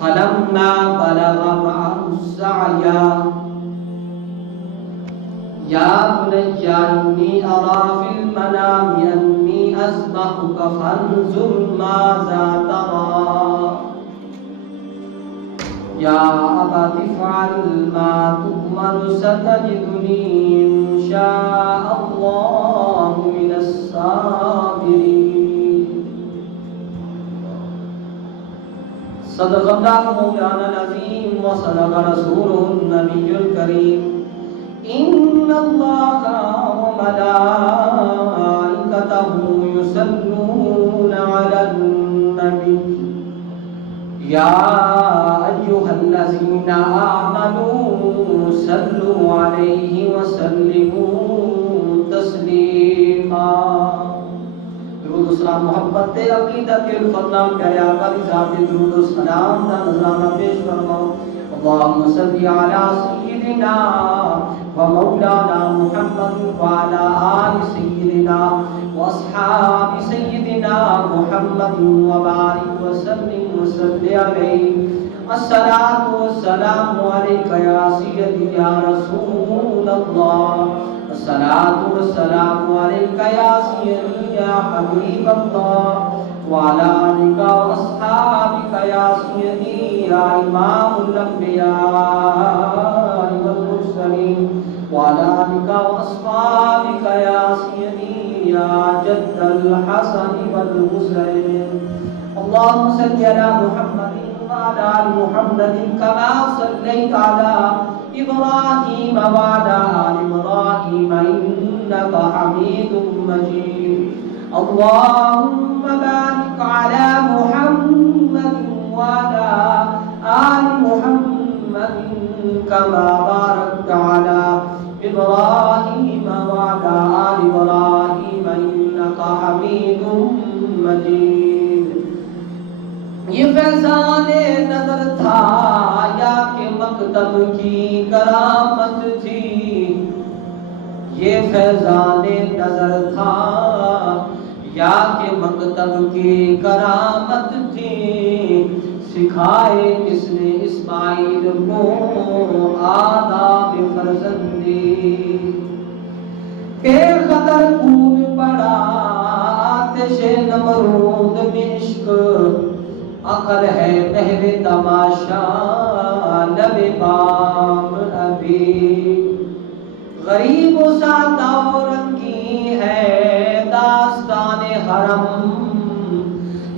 فلما بلغ معه السعي يا بني إني أرى في المنام أني أذبحك فانظر ماذا ترى يا أبت افعل ما تؤمر ستجدني إن شاء الله من الصابرين صدق الله مولانا العظيم وصدق رسوله النبي الكريم إن الله وملائكته يصلون على النبي يا أيها الذين آمنوا صلوا عليه وسلموا تسليما درود و سلام محبت عقیدت الفضل پیارے آقا کی ذات درود و سلام دا نذرانہ پیش فرماؤ اللهم صل على سيدنا ومولانا محمد وعلى آل سيدنا واصحاب سيدنا محمد وبارك وسلم وصل عليه الصلاة والسلام عليك يا سيدي يا رسول الله الصلاة والسلام عليك يا سيدي يا حبيب الله وعلى آلك وأصحابك يا سيدي يا إمام الأنبياء والمرسلين وعلى آلك وأصحابك يا سيدي يا جد الحسن والحسين اللهم صل على محمد وعلى آل محمد كما صليت على إبراهيم وعلى آل إبراهيم إنك حميد مجيد اللهم بارك على محمد وعلى آل محمد كما باركت على إبراهيم وعلى آل إبراهيم إنك حميد مجيد یہ فیضان نظر تھا یا کہ مکتب کی کرامت تھی یہ فیضان نظر تھا یا کہ مکتب کی کرامت تھی سکھائے کس نے اسماعیل کو آداب فرزندی کہ خطر کود پڑا آتش نمرود میں عشق عقل ہے محو تماشا لب بام ابھی غریب و سادہ و رنگی ہے داستان حرم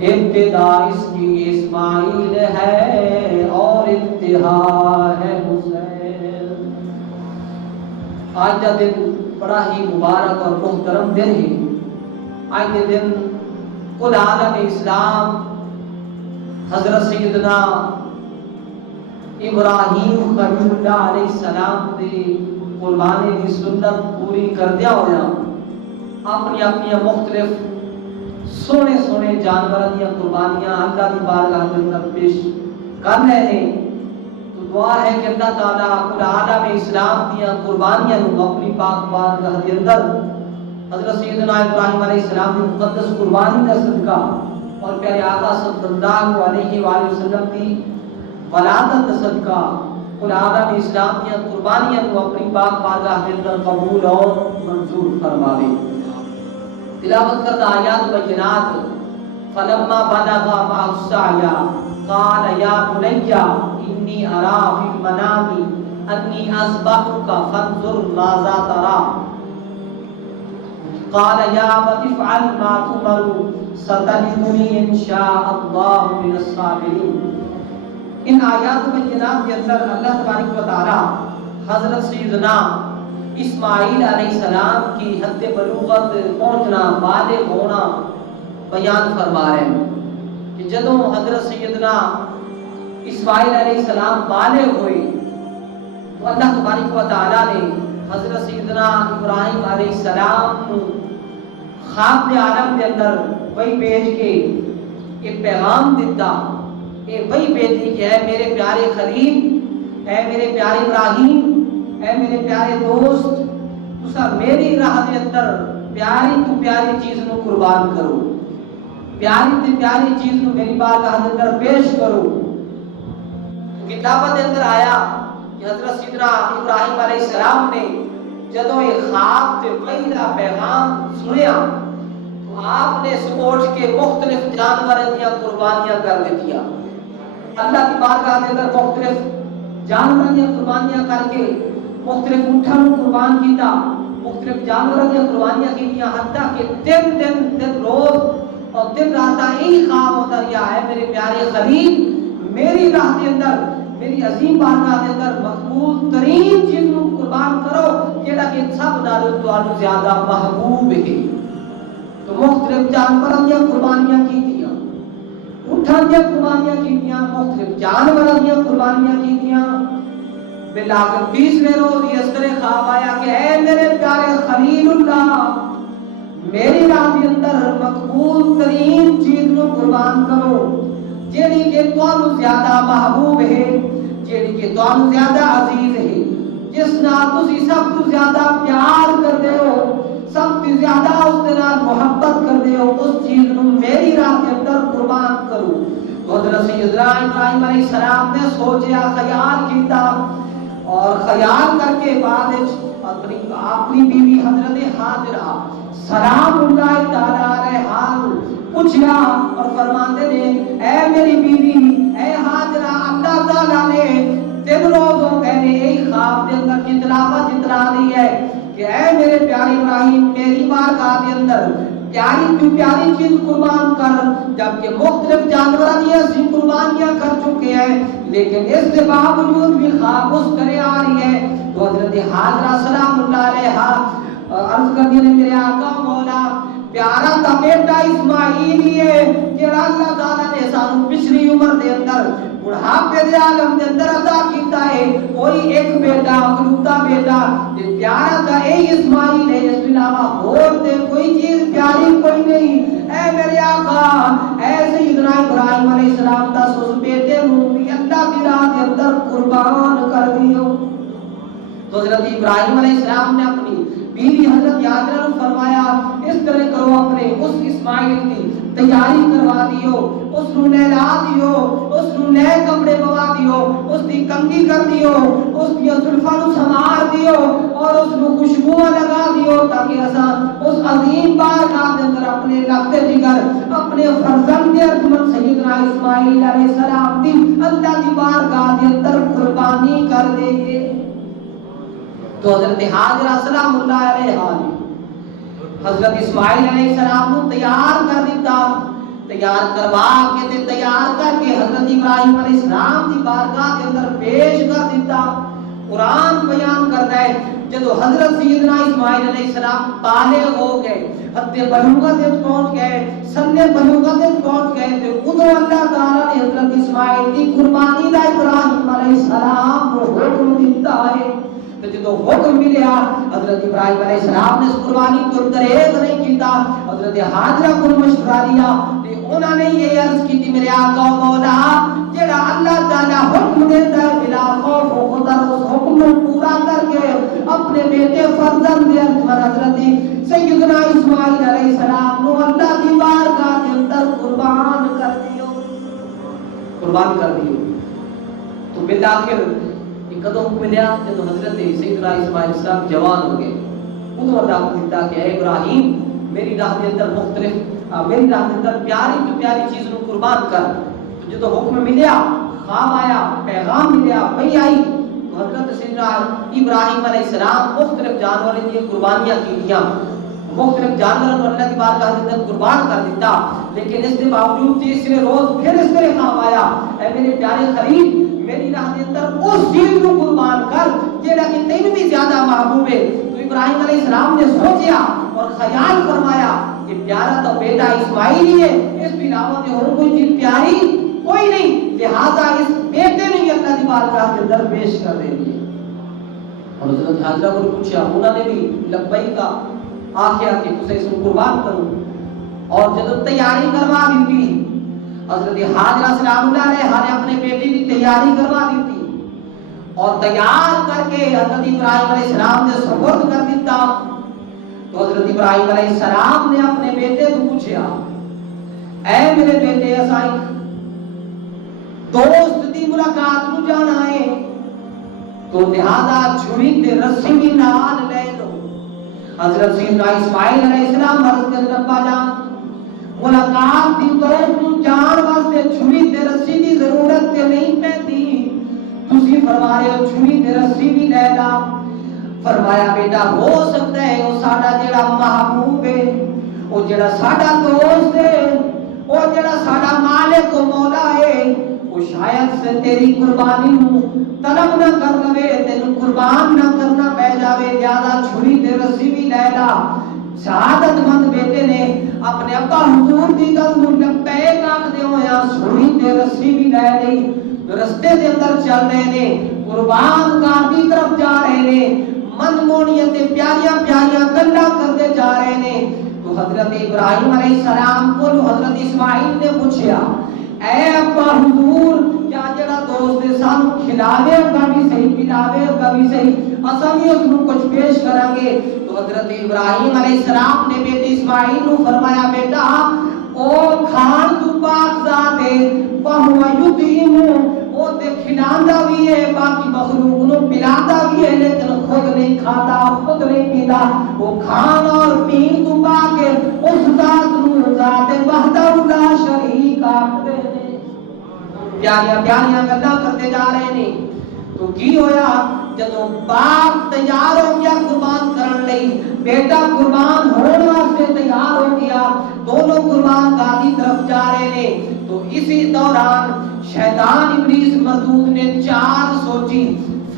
ابتدا اس کی اسماعیل ہے اور انتہا ہے حسین آج کا دن بڑا ہی مبارک اور محترم دن ہے آج کے دن کل عالم اسلام حضرت سیدنا ابراہیم خلیل اللہ علیہ السلام دی قربانی دی سنت پوری کر دیا ہویا اپنی اپنی مختلف سونے سونے جانوروں دی قربانیاں اللہ دی بارگاہ میں اندر پیش کر رہے ہیں تو دعا ہے کہ اللہ تعالیٰ کل عالم اسلام دی قربانیاں اپنی پاک بارگاہ کے اندر حضرت سیدنا ابراہیم علیہ السلام دی مقدس قربانی کا صدقہ اور پیارے آقا صلی اللہ علیہ وآلہ وسلم کی ولادت صدقہ کل عالم اسلام کی قربانیاں کو اپنی پاک بارگاہ کے اندر قبول اور منظور فرماوے تلاوت کردہ آیات بینات فلما بلغ معه السعي قال يا بني إني أرى في المنام أني أذبحك فانظر ماذا ترى قال يا أبت افعل ما تؤمر ستجدني إن شاء الله من الصابرين ان آیات بینات کے اندر اللہ تبارک و تعالی حضرت سیدنا اسماعیل علیہ السلام کی حد بلوغت پہنچنا بالغ ہونا بیان فرما رہے ہیں کہ جدوں حضرت سیدنا اسماعیل علیہ السلام بالغ ہوئے تو اللہ تبارک و تعالی نے حضرت سیدنا ابراہیم علیہ السلام خواب عالم کے اندر وہی بھیج کے ایک پیغام دیتا وہی بھیجی کہ اے میرے پیارے خلیل اے میرے پیارے ابراہیم اے میرے پیارے دوست تسا میری راہ دے اندر پیاری تو پیاری چیز نو قربان کرو پیاری تے پیاری چیز نو میری بارگاہ دے اندر پیش کرو تو کتابت اندر آیا کہ حضرت سیدنا ابراہیم علیہ السلام نے جدوں یہ خواب تے وحی دا پیغام سنیا تو آپ نے سوچ کے مختلف جانوراں دیا قربانیاں کر دتیاں. اللہ کی بارگاہ کے اندر مختلف جانوراں دیا قربانیاں کر کے مختلف اونٹاں نوں قربان کیتا, مختلف جانوراں دیا قربانیاں کیتیاں, حتیٰ کہ دن روز اور دن رات یہی خواب ہوتا رہا ہے میرے پیارے خلیل میری راہ کے اندر میری عظیم بارگاہ کے اندر مقبول ترین چیز کو قربان کرو جیڑا کہ سب نالوں تو زیادہ محبوب ہے. تو مختلف جانوراں دیا قربانیاں کیتیاں, اونٹاں دیا قربانیاں کیتیاں, مختلف جانوراں دیا قربانیاں کیتیاں. بلاخر 20ویں روز اس طرح خواب آیا کہ اے میرے پیارے خلیل اللہ میری راہ کے اندر مقبول ترین چیز کو قربان کرو جیڑی کہ تانوں زیادہ محبوب ہے, جیڑی کہ تانوں زیادہ عزیز ہے, جس نال تسی سب تو زیادہ پیار کردے ہو, سب تو زیادہ اس دے نال محبت کردے ہو, اس چیز نوں میری راہ کے اندر قربان کرو. حضرت سیدنا ابراہیم علیہ السلام نے سوچیا, خیال کیتا اور خیال کر کے بعد اپنی بیوی حضرت حاجرہ سلام اللہ تعالی علیہا پوچھا اور فرماتے نے اے میری بیوی اے حاجرہ اللہ تعالی نے 3 روز ہو گئے نے ایک خواب کے اندر کی تلاوت جتلا دی ہے کہ اے میرے پیارے ابراہیم میری بارگاہ کے اندر پیاری چیز قربان کر, جبکہ مختلف جانوراں دی اسی قربانیاں کر چکے ہیں لیکن اس کے باوجود بھی خواب اس طرح آ رہی ہے. تو حضرت حاجرہ سلام اللہ علیہا عرض کرتی نے میرے آقا مولا پیارا تا بیٹا اسماعیل ہی ہے جڑا اللہ تعالی نے سانو پچھلی عمر دے اندر بڑھاپے دے عالم دے اندر عطا کیتا ہے, کوئی ایک بیٹا اکلوتا بیٹا یہ پیارا تا اے اسماعیل ہے, اس کے علاوہ اور تے کوئی چیز پیاری کوئی نہیں. اے میرے آقا اے سیدنا ابراہیم علیہ السلام دا اس بیٹے نوں بھی اللہ دی راہ دے اندر قربان کر دیو. تو حضرت ابراہیم علیہ السلام نے اپنی بیوی حضرت حاجرہ کو فرمایا اس طرح کرو, اپنے اس اسماعیل کی تیاری کروا دیو, اس نو نہلا دیو, اس نو نئے کپڑے پوا دیو, اس دی کنگھی کر دیو, اس دی زلفاں نو سنوار دیو اور اس نو خوشبو لگا دیو تاکہ اساں اس عظیم بارگاہ دے اندر اپنے لخت جگر اپنے فرزند ارجمند سیدنا اسماعیل علیہ السلام دی اللہ دی بارگاہ دے اندر قربانی کر دے. تو حضرت حاجرہ سلام اللہ علیہا حضرت اسماعیل علیہ السلام کو تیار کر دیتا, تیار کروا کے تے تیار کر کے حضرت ابراہیم علیہ السلام کی بارگاہ کے اندر پیش کر دیتا. قرآن بیان کرتا ہے جدو حضرت سیدنا اسماعیل علیہ السلام بالغ ہو گئے, حد بلوغت وچ پہنچ گئے, سن بلوغت وچ پہنچ گئے, تو ادو اللہ تعالی نے حضرت اسماعیل کی قربانی دا ابراہیم علیہ السلام کو حکم دیتا ہے. تو جدو حکم ملیا حضرت ابراہیم علیہ السلام نے اس قربانی کو دریغ نہیں کیتا, حضرت حاجرہ کو مشورہ دیا, انہوں نے یہ عرض کی تھی میرے آقا مولا جڑا اللہ تعالی حکم دیتا ہے بلا خوف و خطر اس حکم کو پورا کر کے اپنے بیٹے فرزند حضرت سیدنا اسماعیل علیہ السلام کو اللہ کی بارگاہ کے اندر قربان کر دیو, قربان کر دیو. تو بالآخر کدوں ملیا جب حضرت سیدنا اسماعیل السلام جوان ہو گئے, ادو اللہ کو دیتا کہ اے ابراہیم میری راہ کے اندر میری راہ کے اندر پیاری تو پیاری چیز کو قربان کر. تو جب حکم ملیا, خواب آیا, پیغام ملیا, وحی آئی, تو حضرت سیدنا ابراہیم علیہ السلام مختلف جانوروں کی قربانیاں کیتیاں, مختلف جانوروں کو اللہ کی بارگاہ کے اندر قربان کر دیتا. لیکن اس کے باوجود تیسرے روز پھر اس طرح خواب آیا, اے میرے پیارے خلیل میری راہ کے اندر اس چیز کو قربان کر جیڑا کہ تینوں بھی زیادہ محبوب ہے. تو ابراہیم علیہ السلام نے سوچیا اور خیال فرمایا کہ پیارا تو بیٹا اسماعیل ہی ہے, اس کے علاوہ اور کوئی چیز پیاری کوئی نہیں, لہذا اس بیٹے نے اللہ کی بارگاہ کے اندر پیش کر دینی ہے. اور حضرت حاجرہ کو پوچھا, انہوں نے بھی لبیک کا آخیا کہ تسے اس کو قربان کروں. اور جب تیاری کروا دی حضرت حاجرہ سلام اللہ علیہا نے اپنے بیٹے کی تیاری کروا دی اور تیار کر کے حضرت ابراہیم علیہ السلام نے سپرد کر دیتا. تو حضرت ابراہیم علیہ السلام نے اپنے بیٹے کو پوچھا, اے میرے بیٹے اسائیں دوست دی دی ملاقات نو جانا ہے تو لہذا چھری تے رسی بھی نال لے لو۔ حضرت سیدنا اسماعیل علیہ السلام عرض کر ربا جان ملاقات دی طرف نو جان واسطے چھری تے رسی دی ضرورت تے نہیں پیندی، تسی فرما رہے ہو چھری تے رسی بھی لے لا۔ فرمایا بیٹا ہو سکتا ہے وہ ساڈا جڑا محبوب ہے، وہ جڑا ساڈا دوست ہے، وہ جڑا ساڈا مالک و مولا ہے، وہ شاید سے تیری قربانی نو طلب نہ کر لوے، تینوں قربان نہ کرنا پہ جاوے، لہذا چھری تے رسی بھی لے لا۔ شہادت مند بیٹے نے اپنے ابا حضور دی گل نو لبیک آکھدے ہویا چھری تے رسی بھی لے لئی، رستے دے اندر چل رہے نے، قربان گاہ دی طرف جا رہے نے، من مونیاں تے پیاریاں پیاریاں گلاں کردے جا رہے نے۔ تو حضرت ابراہیم علیہ السلام کو حضرت اسماعیل نے پوچھا اے ابا حضور کیا جڑا دوست سانو کھلاوے گا بھی صحیح پلاوے گا بھی صحیح اساں بھی اس نو کچھ پیش کریں گے؟ تو حضرت ابراہیم علیہ السلام نے بیٹے اسماعیل نو فرمایا بیٹا او کھان تو پاک ذات ہے، وہو یطعم، او تے کھلاندا بھی ہے، باقی مخلوق نو پلاندا بھی ہے، لیکن خود نہیں کھاتا خود نہیں پیتا، وہ کھان اور پین تو پاک ہے، اس ذات نو ذات وحدہ لا شریک آکھدے نے۔ پیاریاں پیاریاں گلاں کرتے جا رہے نے۔ تو کی ہویا جدوں باپ تیار ہو گیا قربان کرن لئی، بیٹا قربان ہون واسطے تیار ہو گیا، دونوں قربان گاہ کی طرف جا رہے نے۔ تو اسی دوران شیطان ابلیس مردود نے چال سوچی،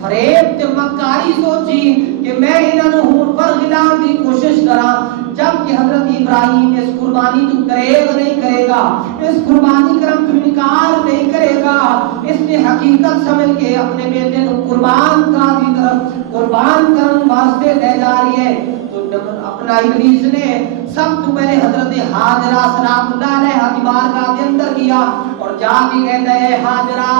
فریب تے مکاری سوچی کہ میں انہاں نوں ہون پر غلام دی کوشش کراں، جبکہ حضرت ابراہیم اس قربانی تو دریغ نہیں کرے گا، اس قربانی کرم تو انکار نہیں کرے گا، اس نے حقیقت سمجھ کے اپنے بیٹے نو قربان کا دی طرف قربان کرن واسطے لے جا رہی ہے۔ تو اپنا ابلیس نے سب تو پہلے حضرت حاجرہ سلام اللہ علیہ کی بارگاہ کے اندر گیا اور جا کے کہتا ہے حاجرہ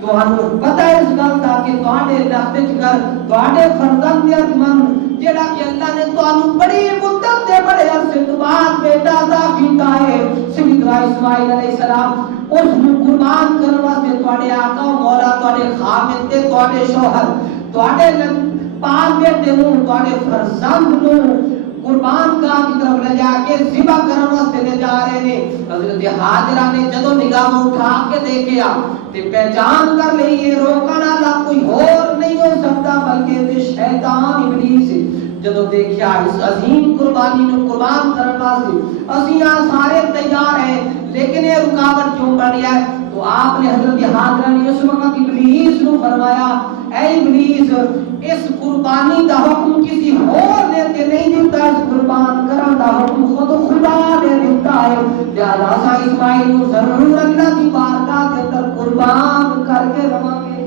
تانوں پتہ ہے اس گل دا کہ تواڈے رخت وچ کر تواڈے فرزند ارجمند جڑا کہ اللہ نے تانوں بڑی مدت تے بڑے عرصے تو بعد بیٹا عطا کیتا ہے سیدنا اسماعیل علیہ السلام، اس نو قربان کرن واسطے تواڈے آقا و مولا تواڈے خامد تے تواڈے شوہر تواڈے پاک بیٹے نو تواڈے فرزند نو قربان گاہ کی طرف لے جا کے ذبح کرنے واسطے لے جا رہے نے۔ حضرت حاجرہ نے جدوں نگاہ اٹھا کے دیکھیا تے پہچان کر لئی یہ روکن والا کوئی اور نہیں ہو سکتا بلکہ تے شیطان ابلیس۔ جدوں دیکھیا اس عظیم قربانی نو قربان کرنے واسطے اسی سارے تیار ہیں لیکن یہ رکاوٹ کیوں بن رہی ہے؟ تو آپ نے حضرت حاجرہ نے اس وقت ابلیس نو فرمایا اے ابلیس اس قربانی دا حکم کسی اور نے تے نہیں دیتا، اس قربان کرن دا حکم خود خدا نے دیتا ہے، لہذا سا اسماعیل نو ضرور اللہ دی بارگاہ کے اندر قربان کر کے رواں گے۔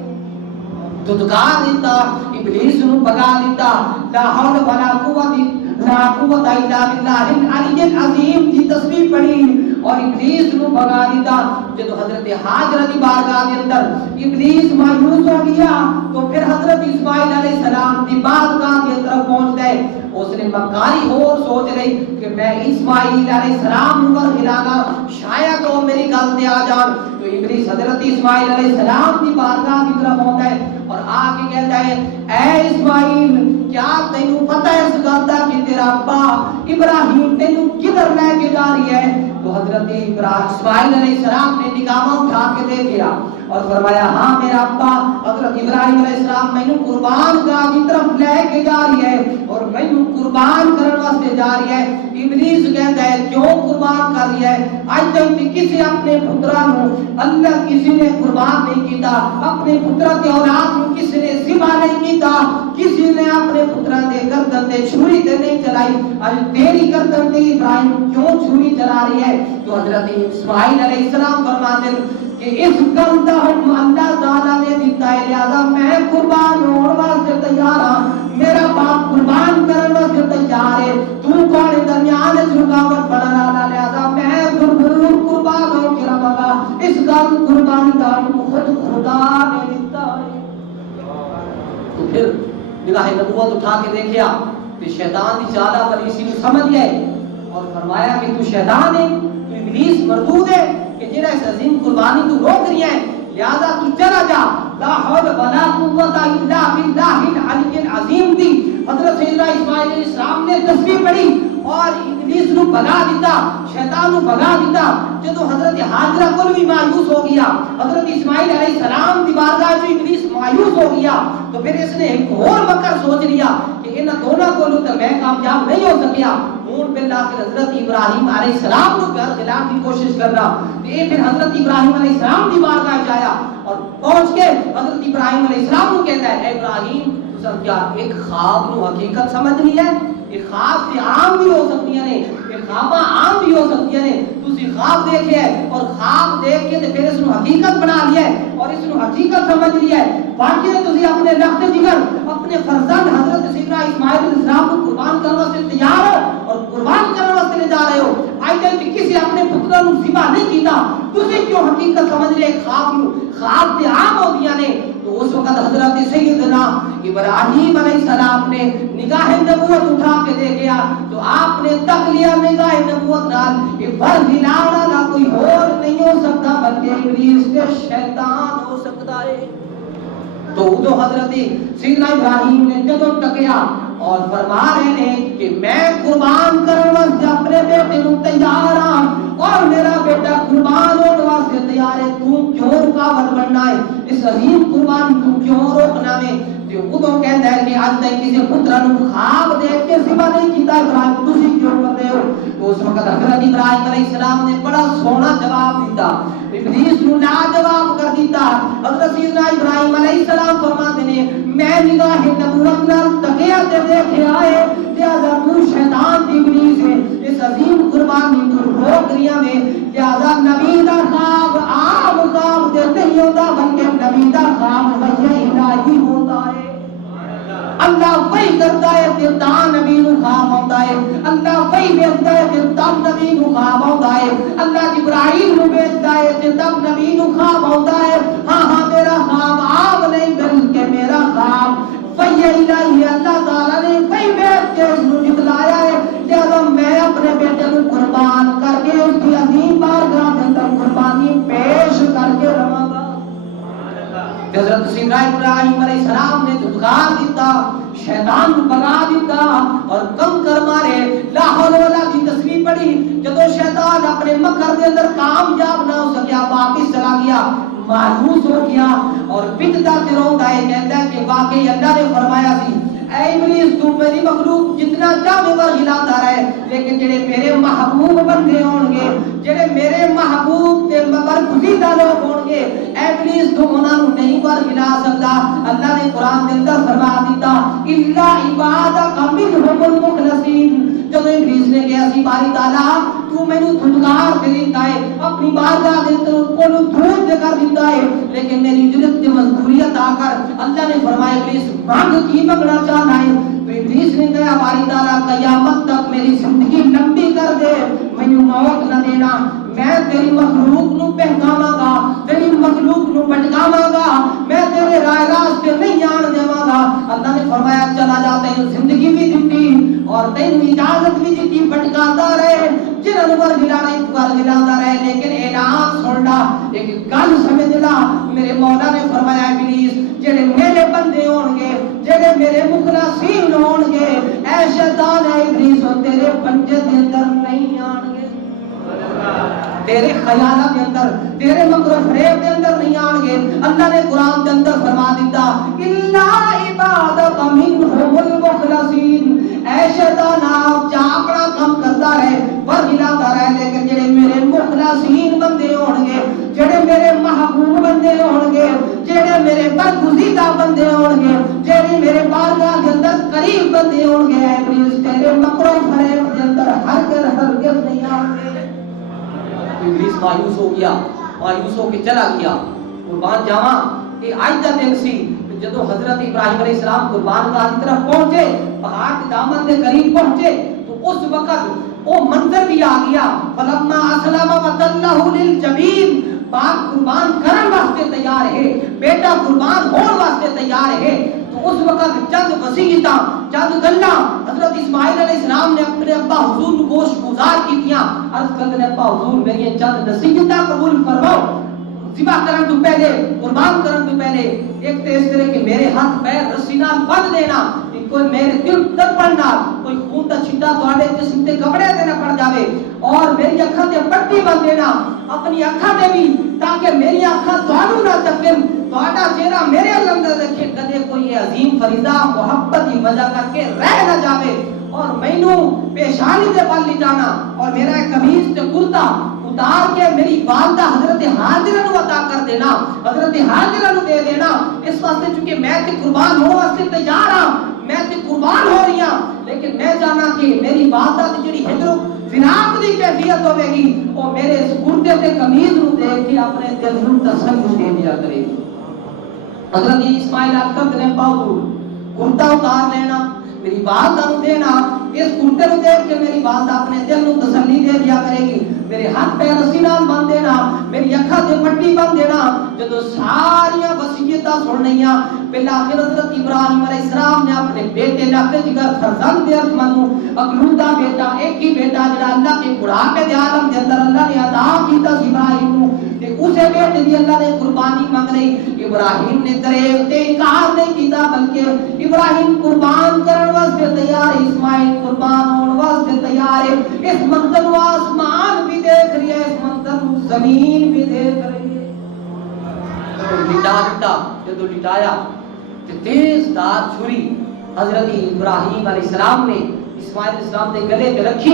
دھتکار دیتا ابلیس نو بگا دیتا، لا حول ولا قوت الا باللہ العلی العظیم کی تسبیح پڑھی اور ابلیس نو بگا دیتا۔ جب حضرت حاجرہ دی بارگاہ کے اندر ابلیس مایوس ہو گیا تو پھر حضرت اسماعیل علیہ السلام دی بارگاہ کی طرف پہنچتا ہے، اس نے مکاری اور سوچ رہی کہ میں اسماعیل علیہ السلام پر ہلانا شاید وہ میری گل تے آ جان۔ تو ابلیس حضرت اسماعیل علیہ السلام دی بارگاہ کی طرف آتا ہے اور آ کے کہتا ہے اے اسماعیل کیا تینوں پتہ ہے اس گل دا کہ تیرا ابا ابراہیم تینوں کدھر لے کے جا رہی ہے؟ تو حضرت اسماعیل علیہ السلام نے نگاہ اٹھا کے دیکھا اور فرمایا ہاں میرا ابا حضرت ابراہیم علیہ السلام مینوں قربان گاہ کی طرف لے کے جا رہی ہے اور مینوں قربان کرنے واسطے جا رہی ہے۔ ابلیس کہتا ہے کیوں قربان کر رہی ہے؟ آج تک کسی اپنے پترا نو اللہ کسی نے قربان نہیں کیتا، اپنے پترا تے اولاد نو کسی نے ذبح نہیں کیتا، کسی نے اپنے پترا دے گردن تے چھری تے نہیں چلائی، آج تیری گردن تے ابراہیم کیوں چھری چلا رہی ہے؟ تو حضرت اسماعیل علیہ السلام فرماتے ہیں کہ اس گل دا حکم اللہ تعالیٰ نے دیتا ہے، لہذا میں قربان ہونے واسطے تیار ہاں، میرا باپ قربان کرنے واسطے تیار ہے، تو کون درمیان اس رکاوٹ بنا رہا، لہذا میں ضرور قربان ہو کے رہوں گا۔ اس گل قربانی دا حکم خود خدا نے دیتا ہے۔ تو پھر نگاہ نبوت اٹھا کے دیکھیا کہ شیطان دی چالہ بلی سی سمجھ گئے اور فرمایا کہ تو شیطان ہے، تو ابلیس مردود ہے کہ جڑا اس عظیم قربانی تو روک رہی ہے، لہذا تو چلا جا، لا حول ولا قوت الا باللہ العلی العظیم دی حضرت سیدنا اسماعیل علیہ السلام نے تسبیح پڑھی اور ابلیس نو بھگا دیتا، شیطان نو بھگا دیتا۔ جدو حضرت ہاجرہ کول بھی مایوس ہو گیا، حضرت اسماعیل علیہ السلام دی بارگاہ جو ابلیس مایوس ہو گیا، تو پھر اس نے ایک اور مکر سوچ لیا کہ انہاں دونوں کولوں تے میں کامیاب نہیں ہو سکیا، ہوں بالآخر حضرت ابراہیم علیہ السلام نو خلاف کی کوشش کرنا۔ یہ پھر حضرت ابراہیم علیہ السلام دی بارگاہ جایا اور پہنچ کے حضرت ابراہیم علیہ السلام کو کہتا ہے، اے ابراہیم تساں کیا ایک خواب نو حقیقت سمجھنی ہے؟ یہ خواب سے عام بھی ہو سکتی ہیں، یہ خواب عام بھی ہو سکتی ہیں، تسی خواب دیکھے ہے اور خواب دیکھ کے تے پھر اس نو حقیقت بنا لیا ہے اور اس نو حقیقت سمجھ لیا ہے۔ باقی نے تسی اپنے لخت جگر اپنے فرزند حضرت سیدنا اسماعیل علیہ السلام کو قربان کرنے سے تیار ہو اور قربان کرنے سے لے جا رہے ہو، آئے تے کسی اپنے پتر نو ذبح نہیں کیتا، تسی کیوں حقیقت سمجھ لے خواب نو؟ خواب تے عام ہو گیا نے۔ تو اس وقت حضرت سیدنا ابراہیم علیہ السلام نے نگاہ نبوت اٹھا کے دیکھا تو آپ نے تک لیا نگاہ نبوت نال یہ پر ہلانا نہ کوئی اور نہیں ہو سکتا بلکہ ابلیس کے شیطان ہو سکتا ہے۔ تو ادو حضرت سیدنا ابراہیم نے جدو تکیا اور فرما رہے ہیں کہ میں قربان کرنے واسطے اپنے بیٹے نو تیار ہاں اور میرا بیٹا قربان ہونے واسطے تیار ہے، تو کیوں رکاوٹ بننا ہے؟ اس عظیم قربان تو کیوں روکنا ہے؟ جو ادو کہتا ہے کہ آج تک کسی پتر نو خواب دیکھ کے ذبح نہیں کیتا، ابراہیم تسی کیوں کر رہے ہو؟ تو اس وقت حضرت ابراہیم علیہ السلام نے بڑا سونا جواب دیتا، ابلیس نو لاجواب کر دیتا۔ حضرت سیدنا ابراہیم علیہ السلام فرماتے ہیں میں نگاہ نبوت نال تکیا تے دیکھے آئے لہذا تو شیطان دی ابلیس ہے، اس عظیم قربانی کو روک رہا ہے، لہذا نبی دا خواب عام خواب تے نہیں ہوتا بلکہ نبی دا خواب وحی الہی ہوتا ہے۔ اللہ وہی کرتا ہے پھر تاں نبی نو خواب آتا ہے، اللہ وہی بھیجتا ہے پھر تب نبی نو خواب آتا ہے، اللہ جبرائیل نو بھیجتا ہے پھر تب نبی نو خواب آتا ہے۔ ہاں ہاں میرا خواب عام نہیں بلکہ میرا خواب وحی الہی ہے، اللہ تعالیٰ نے وہی بھیج کے اس نو جتلایا ہے، لہذا میں اپنے بیٹے کو قربان کر کے اس کی عظیم بارگاہ کے اندر قربانی پیش کر کے رہوں گا۔ حضرت سیدنا ابراہیم علیہ السلام نے دھتکار دیتا، شیطان کو بگا دیتا اور کم کر مارے، لا حول ولا دی تسبیح پڑھی۔ جدو شیطان اپنے مکر دے اندر کامیاب نہ ہو سکیا واپس چلا گیا، مایوس ہو گیا اور پٹتا تروندا ہے، کہتا ہے کہ واقعی اللہ نے فرمایا سی اے ابلیس تو میری مخلوق جتنا چاہے وہ ہلاتا رہے لیکن جڑے میرے محبوب بندے ہون گے، جڑے میرے محبوب تے برگزیدہ لوگ ہون گے، اے ابلیس تو انہاں نوں نہیں پر ہلا سکتا۔ اللہ نے قرآن کے اندر فرما دیتا الا عبادک منہم المخلصین۔ جب ابلیس نے کہا سی باری تعالیٰ تو میں نو دھتکار دے دیتا ہے، اپنی بارگاہ دے کو دھوت دے کر دیتا ہے لیکن میری جرت کی مزدوری عطا کر۔ اللہ نے فرمایا ابلیس مانگ کی منگنا چاہنا ہے؟ تو ابلیس نے کہا باری تعالیٰ قیامت تک میری زندگی لمبی کر دے، مجھے موت نہ دینا، میں تیری مخلوق نو بہکاواں گا، تیری مخلوق نو بھٹکاواں گا، میں تیرے رائے راستے نہیں آن دیواں گا۔ اللہ نے فرمایا چلا جا، تینوں زندگی بھی دیتی اور تینوں اجازت بھی دیتی، بھٹکاتا رہے جنہوں پر ہلاتا رہے لیکن اعلان سننا ایک گل سمجھ لا۔ میرے مولا نے فرمایا ابلیس جڑے میرے بندے ہون گے، جڑے میرے مخلصین ہون گے، اے شیطان اے ابلیس تیرے پنجے دے اندر نہیں آن گے، تیرے خیالات کے اندر، تیرے مکر و فریب کے اندر نہیں آن گے۔ اللہ نے قرآن کے اندر فرما دیتا الا عبادک منہم المخلصین۔ اے شیطان آپ جا اپنا کام کرتا رہے پر ہلاتا رہے لیکن جڑے میرے مخلصین بندے ہون گے، جڑے میرے محبوب بندے ہون گے، جڑے میرے برگزیدہ بندے ہون گے، جڑے میرے بارگاہ کے اندر قریب بندے ہون گے، اے ابلیس تیرے مکر و فریب کے اندر ہرگز نہیں آن گے۔ ابلیس مایوس ہو گیا، مایوس ہو کے چلا گیا۔ قربان جاواں یہ آج کا دن سی جدو حضرت ابراہیم علیہ السلام قربان گاہ کی طرف پہنچے، پہاڑ کے دامن کے قریب پہنچے تو اس وقت وہ منظر بھی آ گیا، فلما اسلم وتلہ للجبین، باپ قربان کرن واسطے تیار ہے، بیٹا قربان ہون واسطے تیار ہے۔ تو اس وقت چند وسیعتاں، چند گلاں حضرت اسماعیل علیہ السلام نے اپنے ابا حضور کو گوش گزار کی دیا، عرض کرتے ہیں ابا حضور میری چند نصیحتاں قبول فرماؤ۔ ذبح کرن تو پہلے قربان کرن تو پہلے ایک تے اس طرح کہ میرے ہاتھ پیر رسی نال بندھ دینا کہ کوئی میرے دل تڑپن نال کوئی خون دا چھٹا تواڈے جسم تے کپڑے تے نہ پڑ جاوے اور میری اکھاں تے پٹی بندھ دینا اپنی اکھاں تے بھی تاکہ میری اکھاں تانوں نہ تکن تواڈا چہرہ میرے اندر دیکھے کدے کوئی عظیم فریضہ محبت کی وجہ کر کے رہ نہ جاوے اور مینوں پیشانی دے پل لٹانا اور میرا قمیض تے کرتا اتار کے میری والدہ حضرت حاجرہ نو عطا کر دینا حضرت حاجرہ نو دے دینا اس واسطے چونکہ میں تے قربان ہو واسطے تیار ہاں میں تے قربان ہو رہی ہاں لیکن میں جانا کہ میری والدہ دی جڑی ہجر فراق دی کیفیت ہوے گی او میرے اس کرتے تے قمیض نو دیکھ کے اپنے دل نو تسلی دے دیا کرے حضرت اسماعیل حضرت نے باوجود کرتا اتار لینا میری والدہ نو دینا اس کرتے نو دیکھ کے میری والدہ اپنے دل نو تسلی دے دیا کرے گی میرے ہاتھ پیر رسی نال بن دینا میری اکھاں تے پٹی بن دینا جدوں ساریاں وصیتاں سننیاں پہلا آخر حضرت ابراہیم علیہ السلام نے اپنے بیٹے لقب جگر فرزند دے منو اکلوتا بیٹا ایک ہی بیٹا جڑا اللہ کے بڑھاپے دے عالم دے اندر اللہ نے عطا کیتا سی ابراہیم نو تے اسے بیٹے دی اللہ نے قربانی مانگ رہی ابراہیم نے دریغ تے انکار نہیں کیتا بلکہ ابراہیم قربان کرن واسطے تیار ہے اسماعیل قربان ہون واسطے تیار ہے اس منظر و آسمان بھی دیکھ رہی ہے اس منظر و زمین بھی دیکھ رہی ہے لٹا دیتا جدو لٹایا کہ تیز دار چھری حضرت ابراہیم علیہ السلام نے اسماعیل علیہ السلام نے گلے پہ رکھی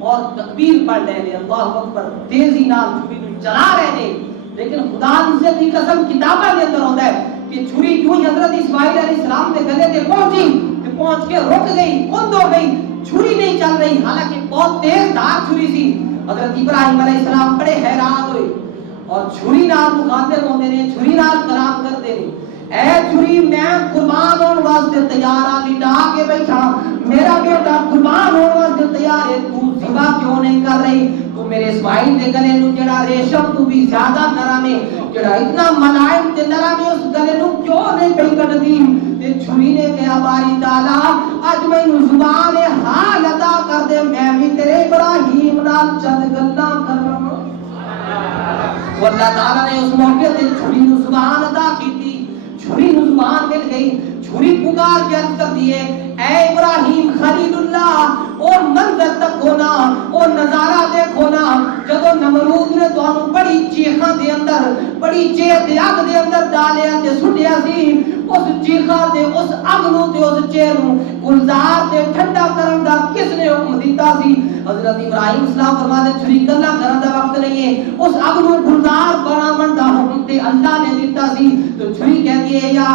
اور تکبیر پڑھ رہے ہیں اللہ اکبر تیزی نال چھری کو چلا رہے ہیں لیکن خدا سے کی قسم کتابہ کے اندر ہوتا ہے کہ چھری کیوں ہی حضرت اسماعیل علیہ السلام نے گلے پہ پہنچ کے رک گئی کند ہو گئی چھری نہیں چل رہی حالانکہ بہت تیز دار چھری تھی حضرت ابراہیم علیہ السلام بڑے حیران ہوئے اور چھری نال مخاطب ہوندے نے چھری نال کلام کردے نے اے چھری میں قربان ہون واسطے تیار ہاں لٹا کے بیٹھا میرا بیٹا قربان ہون واسطے تیار ہے تو ذبح کیوں نہیں کر رہی تو میرے اسماعیل دے گلے نو جڑا ریشم تو بھی زیادہ نرم ہے جڑا اتنا ملائم تے نرم ہے اس گلے نو کیوں نہیں پئی کٹدی تے چھری نے کہا باری تعالی اج مینوں زبان حال عطا کر دے میں بھی تیرے ابراہیم نال چند گلاں کراں اللہ تعالیٰ نے اس موقع تے چھری نو زبان عطا کیتی چھری نو زبان مل گئی چھری پکار کے عرض کر دیے اے ابراہیم خلیل اللہ او منظر تک ہونا او نظارہ دیکھو نا جدو نمرود نے تانوں بڑی چیخاں دے اندر بڑی چیخ دے اگ دے اندر ڈالیا تے سٹیا سی اس چیخاں تے اس اگ نو تے اس چیخ نو گلزار تے ٹھنڈا کرن دا کس نے حکم دیتا سی حضرت ابراہیم اسلام فرماتے چھری گلا کرن دا وقت نہیں ہے اس اگ نو گلزار بناون دا حکم تے اللہ نے دیتا سی تو چھری کہتی ہے یا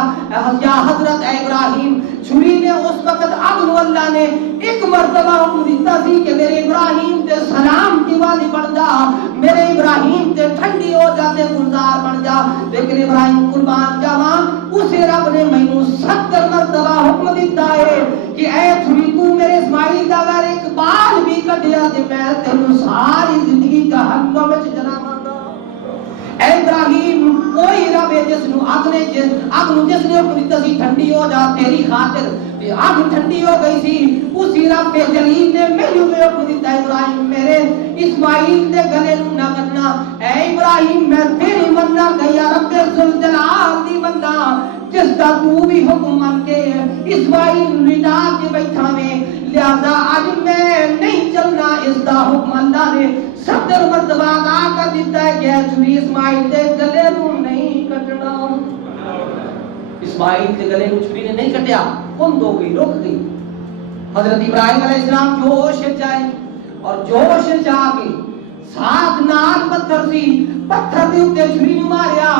حضرت ابراہیم چھری نے اس وقت اگ نو اللہ نے ایک مرتبہ حکم دیتا سی کہ میرے ابراہیم تے سلام کی والی بن جا میرے ابراہیم تے ٹھنڈی ہو جا تے گلزار بن جا لیکن ابراہیم قربان جاواں اسے رب نے مینوں 70 مرتبہ حکم دیتا ہے کہ اے چھری تو میرے اسماعیل دا اگر ایک بال بھی کٹیا تے میں تینوں ساری زندگی جہنم وچ جلاواں گا اے ابراہیم کوئی رب ہے جس نو اگ نے جس نے حکم دیتا سی ٹھنڈی ہو جا تیری خاطر تے اگ ٹھنڈی ہو گئی سی اسی رب جلیل نے مینوں حکم دیتا ابراہیم میرے اسماعیل دے گلے نو نہ کٹنا اے ابراہیم میں تیری مننا گیا رب ذوالجلال دی مننا جس کا تو بھی حکم مان کے اسماعیل لٹا کے بیٹھا میں لہذا آج میں نہیں چلنا اس دا حکم اللہ نے 70 مرتبہ ادا کر دیتا ہے کہ چھری اسماعیل دے گلے نو نہیں کٹنا اسماعیل کے گلے نو چھری نے نہیں کٹیا کند ہو گئی رک گئی حضرت ابراہیم علیہ السلام جوش جائے اور جوش جا کے ساتھ نال پتھر سی پتھر دے اوتے چھری ماریا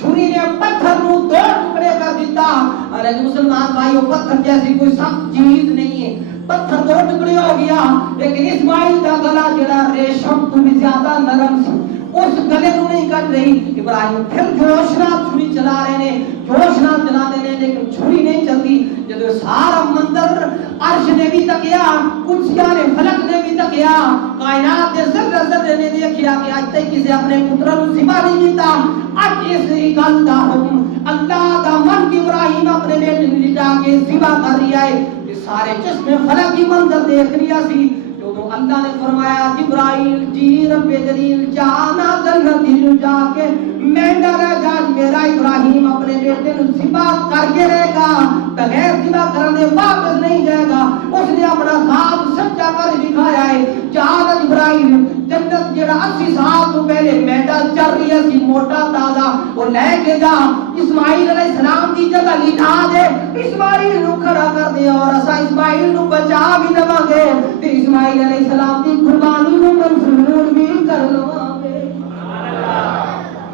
چھری نے پتھر نو 2 ٹکڑے کر دیتا ارے مسلمان بھائیو پتھر جیسی کوئی سخت چیز نہیں ہے پتھر 2 ٹکڑے ہو گیا لیکن اسماعیل کا گلا جڑا ریشم تو بھی زیادہ نرم سی اس گلے نو نہیں کٹ رہی ابراہیم پھر جوش نال چھری چلا رہے ہیں جوش نال چلا دے رہے لیکن چھری نہیں چلتی جب سارا منظر عرش نے بھی تکیا کرسیاں نے فلک نے بھی تکیا کائنات دے ذرہ ذرے نے دیکھیا کہ اج تک کسی اپنے پتر نو ذبح نہیں کیتا اج اس گل دا حکم اللہ دا من کی ابراہیم اپنے بیٹے نو لٹا کے ذبح کر رہا ہے سارے چشم فلک کی منظر دیکھ رہا سی تو اللہ نے فرمایا جبرائیل جی رب جلیل جانا جنت جا کے مینڈا رہ جا میرا ابراہیم اپنے بیٹے نو ذبح کر کے رہے گا بغیر ذبح کرنے واپس نہیں جائے گا اس نے اپنا خواب سچا کر دکھایا ہے جہاں ابراہیم جنت جڑا 80 سال تو پہلے مینڈا چل رہی سی موٹا تازہ وہ لے کے جا اسماعیل علیہ السلام دی جگہ لٹا دے اسماعیل نو کھڑا کر دے اور اسا اسماعیل نو بچا بھی لواں گے تے اسماعیل علیہ السلام دی قربانی نو منظور بھی کر لواں گے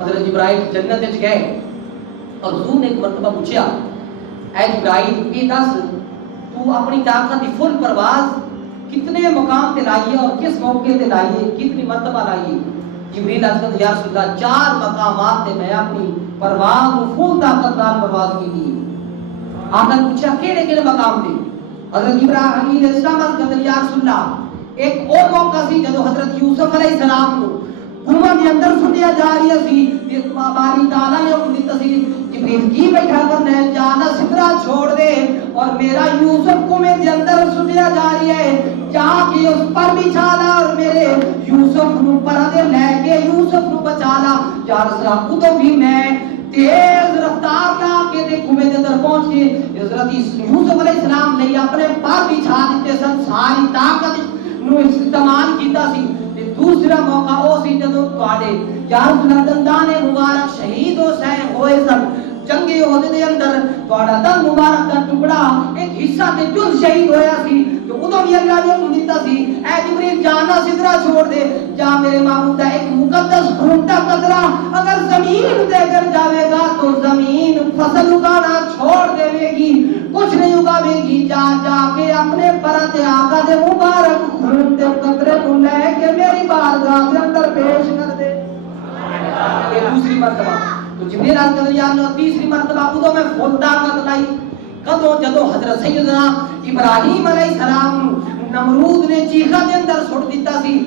حضرت ابراہیم جنت وچ گئے اور حضور نے ایک مرتبہ پوچھا اے ابراہیم یہ دس تو اپنی طاقت کی فل پرواز کتنے مقام تے لائیے اور کس موقع تے لائیے کتنی مرتبہ لائیے جبریل حضرت یا رسول اللہ 4 مقامات تے میں اپنی پرواز کو فل طاقت نال پرواز کی تھی آپ نے پوچھا کیڑے کیڑے مقام تے حضرت ابراہیم علیہ السلام حضرت یا رسول اللہ ایک اور موقع سی جب حضرت یوسف علیہ السلام کو کنواں دے اندر سٹیا جا رہی سی تے باری تعالی نے حکم دتا سی جبریل کی بیٹھا کرنا ہے جانا سدرا چھوڑ دے اور میرا یوسف کنویں دے اندر سٹیا جا رہی ہے جا کے اس پر بچھا لا اور میرے یوسف نو پردے لے کے یوسف نو بچا لا یا رسول اللہ ادو بھی میں تیز رفتار لا کے دے کنویں دے اندر پہنچ کے حضرت یوسف علیہ السلام نے اپنے پر بچھا دیتے سن ساری طاقت نو استعمال کیتا سی دوسرا موقع او سی جدوں تواڈے یا رسول اللہ دندان مبارک شہید ہوئے سن جنگ احد دے اندر تواڈا دند مبارک دا ٹکڑا ایک حصہ تے جز شہید ہویا سی تو اودوں بھی اللہ نے حکم دتا سی اے جبریل جانا سدرا چھوڑ دے جا میرے معبود دا ایک مقدس خون دا قطرہ اگر زمین تے گر جاوے گا تو زمین فصل اگانا چھوڑ دے گی کچھ نہیں اگاوے گی جا جا کے اپنے پرت آقا دے مبارک خون دے قطرے کو لے کے میری بارگاہ کے اندر پیش کر دے یہ دوسری مرتبہ تو جبریل علیہ نے تیسری مرتبہ ادو میں فل طاقت لائی کدو جدو حضرت سیدنا ابراہیم علیہ السلام نمرود نے چیخا دے اندر سٹ دیتا سی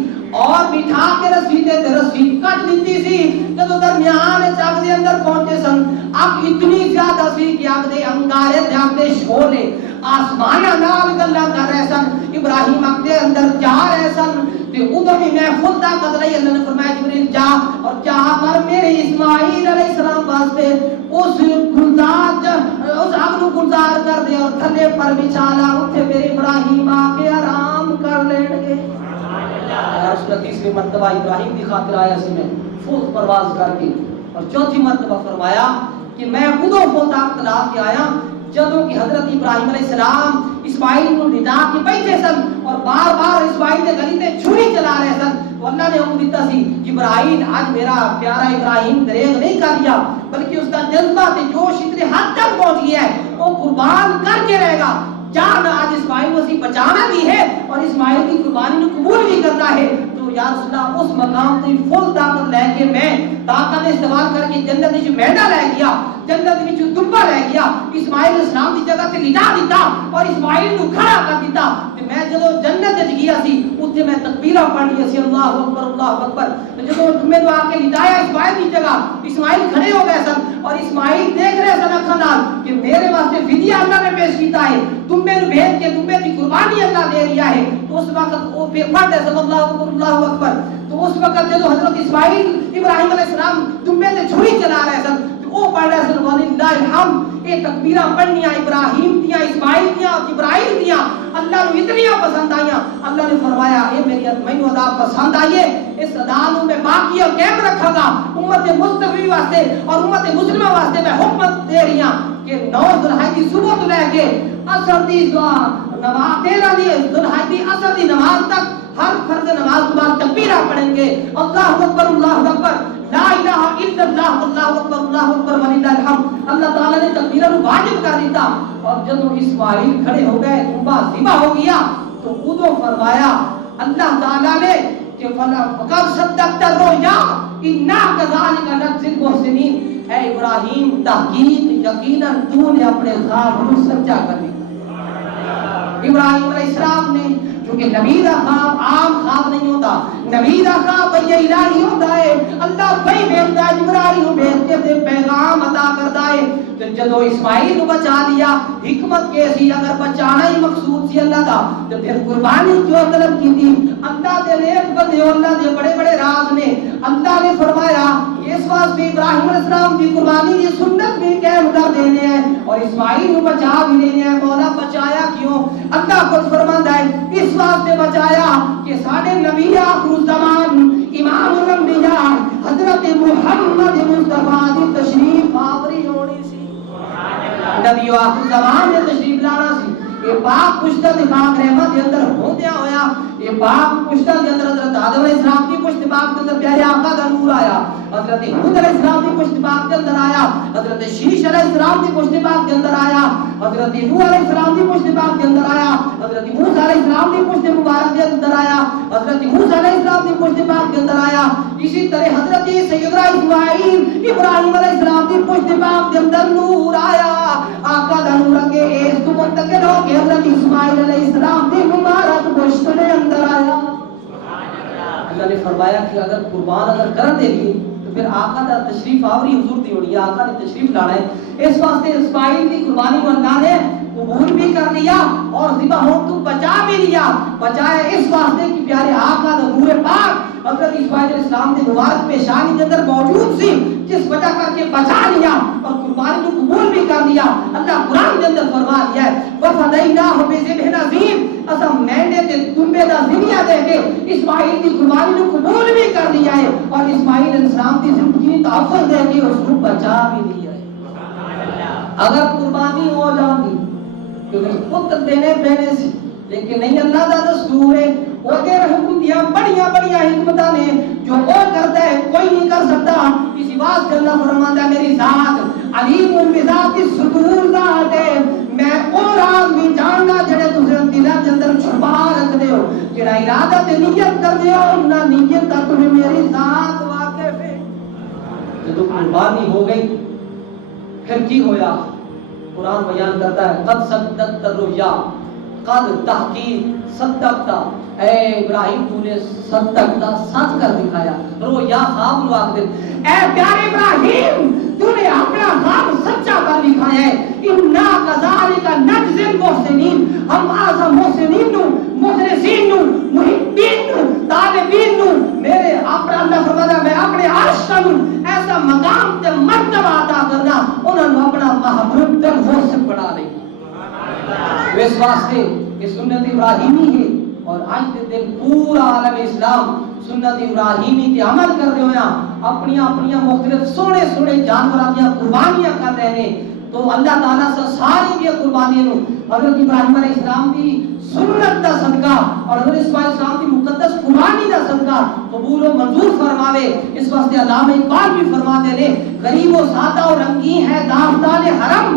اور بٹھا کے رسی تے رسی کٹ دیتی سی جدو درمیان جگ دے اندر پہنچے سن اگ اتنی زیادہ سی کہ اگ دے انگارے تے اگ دے شعلے آسمان نال گلاں کر رہے سن ابراہیم اگ دے اندر جا رہے سن تے ادھر بھی میں خود طاقت لئی اللہ نے فرمایا جبریل جا اور جا کر میرے اسماعیل علیہ السلام واسطے اس گلزار اس اگ نو گلزار کر دے اور تھلے پر بچھا لا اوتھے میرے ابراہیم آ کے آرام کر لین گے اس نے تیسری مرتبہ ابراہیم کی خاطر آیا سی میں فل پرواز کر کے اور چوتھی مرتبہ فرمایا کہ میں خودوں فل طاقت لا کے آیا جدوں کہ حضرت ابراہیم علیہ السلام اسماعیل کو لٹا کے بیٹھے سن اور بار بار اسماعیل کے گلی تے چھری چلا رہے سن تو اللہ نے حکم دیتا سی ابراہیم آج میرا پیارا ابراہیم دریغ نہیں کر دیا بلکہ اس کا جذبہ تے جوش اتنے حد تک پہنچ گیا ہے وہ قربان کر کے رہے گا جان آج اسماعیل کو بچانا بھی ہے اور اسماعیل کی قربانی کو قبول بھی کرنا ہے تو یا رسول اللہ اس مقام تے فل طاقت لے کے میں طاقت استعمال کر کے جنت وچ مینڈا لے گیا جنت وچ دمبا لے گیا اسماعیل السلام دی جگہ تے لٹا دیتا اور اسماعیل نو کھڑا کر دیتا تے میں جدوں جنت وچ گیا سی اوتھے میں تکبیراں پڑھی سی اللہ اکبر جدوں میں آ کے لٹایا اسماعیل دی جگہ اسماعیل کھڑے ہو گئے سن اور اسماعیل دیکھ رہے سن اکھاں نال کہ میرے واسطے فدیہ اللہ نے پیش کیتا ہے تمبے نو بھیج کے تمبے دی قربانی اللہ دے رہا ہے تو اس وقت وہ پھر پڑھ صلی اللہ اکبر تو اس وقت جدوں حضرت اسماعیل ابراہیم علیہ السلام تمبے تے چھری چلا رہے سن وہ پڑھ رہے سن وللہ الحمد یہ تکبیراں پڑھنیاں ابراہیم دیاں اسماعیل دیاں جبرائیل دیاں اللہ نو اتنیاں پسند آئیاں اللہ نے فرمایا اے میری مینوں ادا پسند آئی ہے اس ادا نو میں باقی اور قائم رکھاں گا امت مصطفی واسطے اور امت مسلمہ واسطے میں حکم دے رہی ہوں کہ 9 ذوالحجہ دی صبح تو لے کے عصر دی نماز 13 دی ذوالحجہ دی عصر دی نماز تک ہر فرض نماز کے بعد تکبیرہ پڑھیں گے اللہ اکبر لا الہ الا اللہ اکبر وللہ الحمد اللہ تعالی نے تکبیرہ کو واجب کر دیتا اور جب اسماعیل کھڑے ہو گئے تمبا ذبح ہو گیا تو ادو فرمایا اللہ تعالی نے کہ فلا فقد صدقت الرؤیا انا كذلك نجزي المحسنین اے ابراہیم تحقیق یقینا تو نے اپنے خواب کو سچا کر دیا ابراہیم علیہ السلام نے کیونکہ نبی دا خواب عام خواب نہیں ہوتا نبی دا خواب وحی الہی ہوتا ہے اللہ وحی بھیجتا ہے جبرائیل کو بھیج کے تے پیغام عطا کرتا ہے تو جدو اسماعیل کو بچا لیا حکمت کیسی اگر بچانا ہی مقصود سی اللہ دا تو پھر قربانی کیوں طلب کی تھی اللہ دے نیک بندے اللہ دے بڑے بڑے راز نے اللہ نے فرمایا اس واسطے ابراہیم علیہ السلام کی قربانی کی سنت بھی قائم کر دینے ہیں اور اسماعیل کو بچا بھی دینے ہیں. مولا بچایا کیوں؟ اللہ خود فرماتا ہے اس واسطے بچایا کہ ساڈے نبی آخر الزمان امام الانبیاء حضرت محمد مصطفیٰ دی تشریف آوری ہونی سی. نبی آخر زمان نے تشریف لانا سی. یہ پاک پشتہ دی پاک رحمت دے اندر ہوندیا ہویا یہ پاک پشتہ دے اندر حضرت آدم علیہ السلام کی پشت پاک دے اندر پیارے آقا دا نور آیا. حضرت ہود علیہ السلام کی پشت پاک دے اندر آیا. حضرت شیش علیہ السلام کی پشت پاک دے اندر آیا. حضرت نوح علیہ السلام کی پشت پاک دے اندر آیا. حضرت موسیٰ علیہ السلام کی پشت مبارک دے اندر آیا. حضرت موسیٰ علیہ السلام کی پشت پاک دے اندر آیا. اسی طرح حضرت سیدنا اسماعیل ابراہیم علیہ السلام کی پشت پاک دے اندر نور آیا. آقا دا نور اگے اس تو منتقل ہو کے حضرت اسماعیل علیہ السلام کی مبارک پشت دے اندر آیا. اللہ نے فرمایا کہ اگر قربان اگر کر دے لیے تو پھر آقا دا تشریف آوری حضور دی ہونی ہے. آقا نے تشریف لانا ہے. اس واسطے اسماعیل کی قربانی کو اللہ نے قبول بھی کر لیا اور ذبح ہو تو بچا بھی لیا. بچایا اس واسطے کہ پیارے آقا دا نور پاک حضرت اسماعیل علیہ السلام کے مبارک پیشانی کے اندر موجود سی جس وجہ کر کے بچا لیا اور قربانی کو قبول بھی کر لیا. اللہ قرآن کے اندر فرما دیا ہے وَفَدَيْنَاهُ بِذِبْحٍ عَظِيمٍ. اسا مینڈے تے دمبے دا ذبیحہ دے کے اسماعیل کی قربانی کو قبول بھی کر لیا ہے اور اسماعیل علیہ السلام کی زندگی تحفظ دے کے اس کو بچا بھی لیا ہے. اگر قربانی ہو جاندی کیونکہ پتر دینے پہنے سے لیکن نہیں اللہ دا دستور ہے وہ دے حکم دیا بڑیاں بڑیاں حکمتاں نے جو وہ کرتا ہے کوئی نہیں کر سکتا. اسی بات کا اللہ فرماتا ہے میری ذات علیم بذات الصدور ذات ہے میں اور راز بھی جاننا جڑے تسے دلاں دے اندر چھپا رکھ دے ہو جڑا ارادہ تے نیت کر دے ہو نہ نیت کا تمہیں میری ذات واقف ہے. جب قربانی ہو گئی پھر کی ہویا؟ قرآن بیان کرتا ہے قد صدقت الرؤیا قد تحقیق صدقتا اے ابراہیم تو نے صدقتا سچ کر دکھایا. رویا خواب نو آخر اے پیارے ابراہیم تو نے اپنا خواب سچا کر دکھایا ہے. انا کذالک نجزی المحسنین ہم اعظم محسنین نو مخلصین نو محبین نو طالبین نو میرے اپنا اللہ فرماتا ہے میں اپنے عرش کا نو ایسا مقام تے مرتبہ عطا کرنا انہوں نے اپنا محبوب تے محسن بنا دے. اس واسطے کہ سنت ابراہیمی ہے اور آج کے دن پورا عالم اسلام سنت ابراہیمی تے عمل کر رہے ہویا اپنی اپنی مختلف سونے سونے جانوراں دی قربانیاں کر رہے ہیں. تو اللہ تعالیٰ سے ساری بھی قربانیاں نو حضرت ابراہیم علیہ السلام کی سنت دا صدقہ اور حضرت اسماعیل علیہ السلام کی مقدس قربانی دا صدقہ قبول و منظور فرماوے. اس واسطے علامہ اقبال بھی فرماتے ہیں غریب و سادہ و رنگین ہے داستان حرم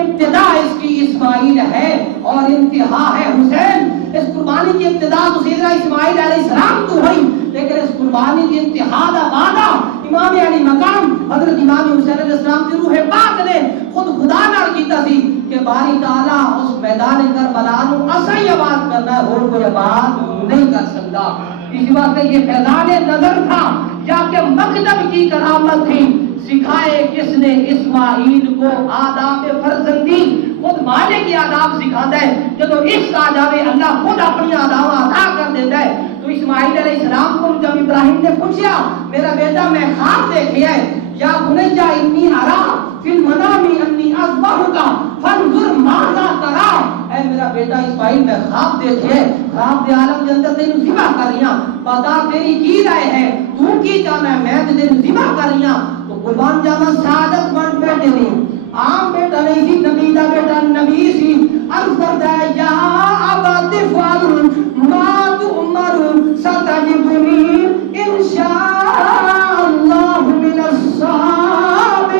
ابتدا اس کی اسماعیل ہے اور انتہا ہے حسین. اس قربانی کی ابتدا تو سیدنا اسماعیل علیہ السلام تو ہوئی لیکن اس قربانی کی انتہا دا وعدہ امام علی مقام حضرت امام حسین علیہ السلام کی روح پاک نے خود خدا نال کیتا سی کہ باری تعالیٰ اس میدان کربلا نو اسا ہی آباد کرنا ہے اور کوئی آباد نہیں کر سکتا. اسی واسطے یہ فیضان نظر تھا یا کہ مکتب کی کرامت تھی. سکھائے کس نے اسماعیل کو آداب فرزندی خود مالک کی آداب سکھاتا ہے. جب اس آ جاوے اللہ خود اپنی آداب عطا کر دیتا ہے. تو اسماعیل علیہ السلام کو جب ابراہیم نے پوچھا میرا بیٹا میں خواب دیکھا ہے یا بنیا انی ارا فی المنام انی اذبحک فانظر ماذا ترى. اے میرا بیٹا اسماعیل میں خواب دیکھے خواب دے عالم کے اندر تینوں ذبح کر رہی ہوں بتا تیری کی رائے ہے تو کی چاہنا ہے میں تینوں ذبح کر رہی ہوں. تو قربان جاوا سعادت مند بیٹے نے عام بیٹا نہیں سی نبی دا بیٹا نبی سی. عرض کرتا ہے یا ابا تفعل ما تؤمر ستجدنی انشاء اللہ من الصابرین.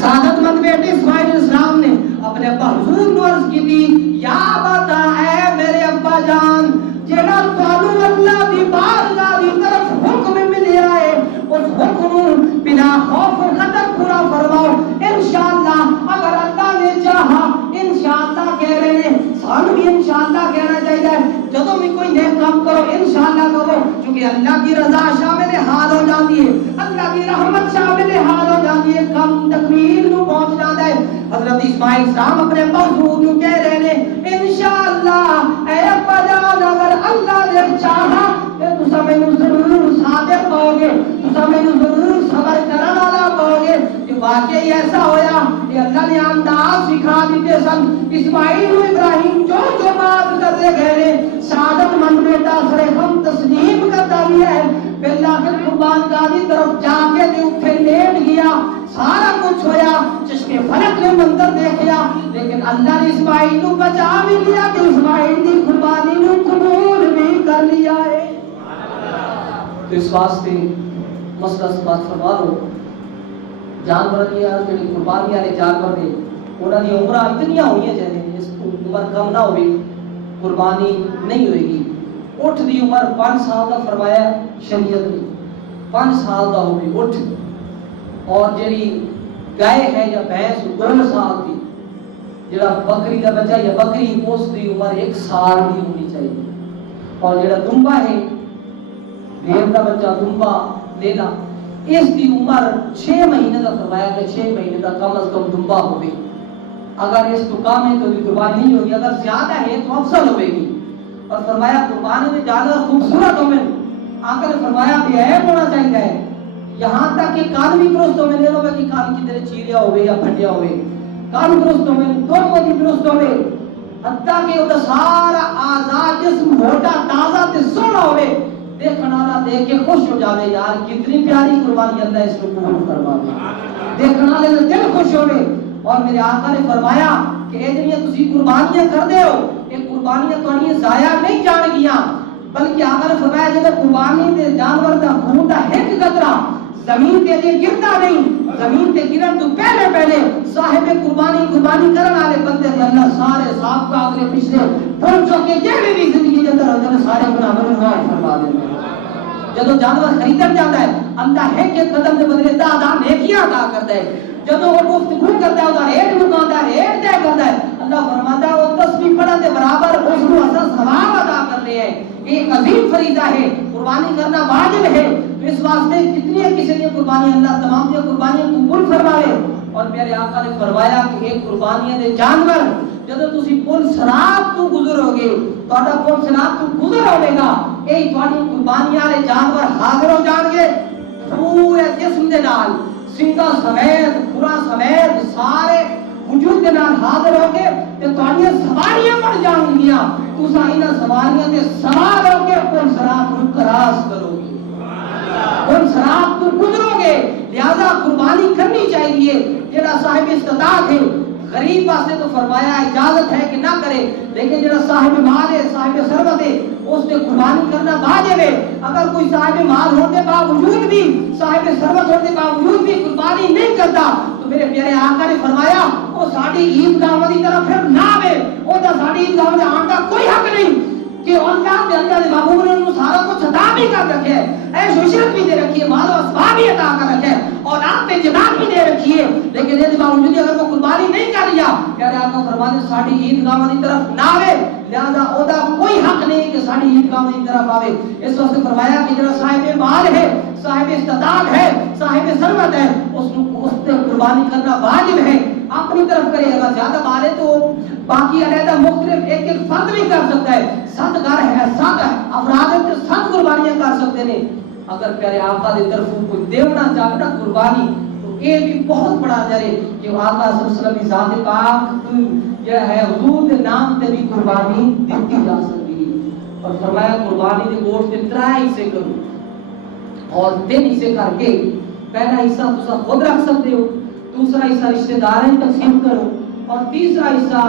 سعادت مند بیٹے اسماعیل علیہ السلام نے اپنے ابا حضور کو عرض کی تھی یا بتا اے میرے ابا جان جڑا تانوں اللہ دی بارگاہ دی طرف حکم ملیا ہے اس حکم بنا خوف و خطر پورا فرماؤ انشاءاللہ. اگر اللہ نے چاہا انشاءاللہ کہہ رہے ہیں سانو بھی انشاءاللہ کہنا چاہیے. جدوں بھی کوئی نیک کام کرو انشاءاللہ کرو کیونکہ اللہ کی رضا شامل حال ہو جاتی ہے اللہ کی رحمت شامل حال ہو جاتی ہے کم تکمیل نو پہنچ جاتا ہے. حضرت اسماعیل السلام اپنے حضور نو کہہ رہے ہیں انشاءاللہ اے ابا جان اگر اللہ نے چاہا کہ تساں مینوں ضرور صادق گے تسا مینوں ضرور صبر کرن والا کہو گے کہ واقعی ایسا ہویا کہ اللہ نے انداز سکھا دیتے سن اسماعیل و ابراہیم جو بات کرتے گئے شہادت مند بیٹا سرہم تسلیم کرتا بھی ہے پہلا پھر قربان گاہ کی طرف جا کے تے اٹھے لیٹ گیا سارا کچھ ہویا چشمے فلک نے منظر دیکھیا لیکن اللہ نے اسماعیل کو بچا بھی لیا کہ اسماعیل کی قربانی کو قبول بھی کر لیا ہے تو اس واسطے مسئلہ سے بات فرما لو جانور دیا جڑی قربانی والے جانور نے انہاں دی عمر اتنی ہوئی ہیں جیسے اس عمر کم نہ ہوئی قربانی نہیں ہوئے گی اٹھ دی عمر 5 سال کا فرمایا شریعت نے 5 سال کا ہوگی اٹھ اور جڑی گائے ہے یا بھینس 2 سال کی جڑا بکری کا بچہ یا بکری اس دی عمر 1 سال کی ہونی چاہیے اور جڑا دمبا ہے بھیڑ کا بچہ دمبا لینا اس دی عمر 6 مہینے کا فرمایا کہ 6 مہینے کا کم از کم دمبا ہوگی اگر اس تو کم ہے تو قربانی نہیں ہوگی اگر زیادہ ہے تو افضل ہوگی اور فرمایا قربانی میں جانور خوبصورت ہو میں آقا نے فرمایا بے عیب ہونا چاہیے ہے یہاں تک کہ کان بھی درست ہو میں لے لو کہ کان کی طرح چیریا ہوئے یا پھٹیا ہوئے کان درست ہو میں دونوں بھی درست ہوئے حتیٰ کہ وہ سارا آزاد جسم موٹا تازہ تے سونا ہوئے دیکھنا نہ دیکھ کے خوش ہو جاوے یار کتنی پیاری قربانی اللہ اس کو قبول فرماوے دیکھنا لے دل خوش ہوئے اور میرے آقا نے فرمایا کہ اے دنیا تسی قربانیاں کر دے ہو یہ قربانیاں تو ضائع نہیں جان گیا بلکہ آقا نے فرمایا جب قربانی دے جانور دا خون دا ایک قطرہ زمین تے لیے گرتا نہیں زمین تے گرن تو پہلے صاحب قربانی کرن والے بندے دے اللہ سارے سابقہ اگلے پچھلے بھول چکے جڑے بھی زندگی دے اندر ہوندے سارے گناہوں کو معاف فرما دیندا جدوں جانور خریدن جاندا ہے اللہ ایک ایک قدم دے بدلے 10 نیکیاں عطا کرتا ہے جدوں وہ گفتگو کرتا ہے اودہ ریٹ مکاندا ہے ریٹ طے کرتا ہے اللہ فرماتا ہے وہ تسبیح پڑھن دے برابر اس کو اثر ثواب عطا کرنے ہیں ایک عظیم فریضہ ہے قربانی کرنا واجب ہے تو اس واسطے جتنی کسی نے قربانی اللہ تمام دی قربانیاں قبول فرمائے اور میرے آقا نے فرمایا کہ ایک قربانیاں دے جانور جدوں تسی پل صراط تو گزرو گے تہاڈا پل صراط تو گزر ہوے گا اے تہاڈی قربانیاں والے جانور حاضر ہو جان گے پورے جسم دے نال سنگا سمیت پورا سمیت سارے وجود کے نال حاضر ہو کے تے تہاڈیاں سواریاں بن جان گیاں تساں انہاں سواریاں تے سوار ہو کے پل صراط کو کراس کرو گے پل صراط تو گزرو گے لہذا قربانی کرنی چاہیے جڑا صاحب استطاعت ہے غریب واسطے تو فرمایا اجازت ہے کہ نہ کرے لیکن جڑا صاحب مال ہے صاحب ثروت ہے اس نے قربانی کرنا واجب ہے اگر کوئی صاحب مال ہونے کے باوجود بھی صاحب ثروت ہونے کے باوجود بھی قربانی نہیں کرتا تو میرے پیارے آقا نے فرمایا وہ ساڈی عیدگاہ دی طرف پھر نہ آوے او دا ساڈی عیدگاہ میں آن کا کوئی حق نہیں کہ اللہ دے محبوب نے انہوں سارا کچھ عطا بھی کر رکھے اے عشرت بھی دے رکھی ہے مال و اسباب بھی عطا کر رکھے اور آپ پہ جنات بھی دے رکھی ہے لیکن یہ باوجود اگر وہ قربانی نہیں کر لیا پیارے آقا فرماتے ساڈی عیدگاہ کی طرف نہ آوے لہذا او دا کوئی حق نہیں کہ ساڈی عیدگاہ کی طرف آوے اس واسطے فرمایا کہ جڑا صاحب مال ہے صاحب استطاعت ہے صاحب ثروت ہے اس پہ قربانی کرنا واجب ہے اپنی طرف کرے اگر زیادہ مال ہے تو باقی علیحدہ مختلف ایک ایک فرد بھی کر سکتا ہے 7 گھر ہے 7 افراد ہیں 7 قربانیاں کر سکتے ہیں اگر پیارے آقا دی طرفوں کوئی دیونا چاہے نا قربانی تو یہ بھی بہت بڑا اجر ہے کہ آقا صلی اللہ علیہ وسلم کی ذات پاک یہ ہے حضور کے نام تے بھی قربانی دیتی جا سکتی ہے اور فرمایا قربانی دے گوشت کے 3 حصے کرو اور 3 حصے کر کے پہلا حصہ تسا خود رکھ سکتے ہو دوسرا حصہ رشتہ داروں تقسیم کرو اور تیسرا حصہ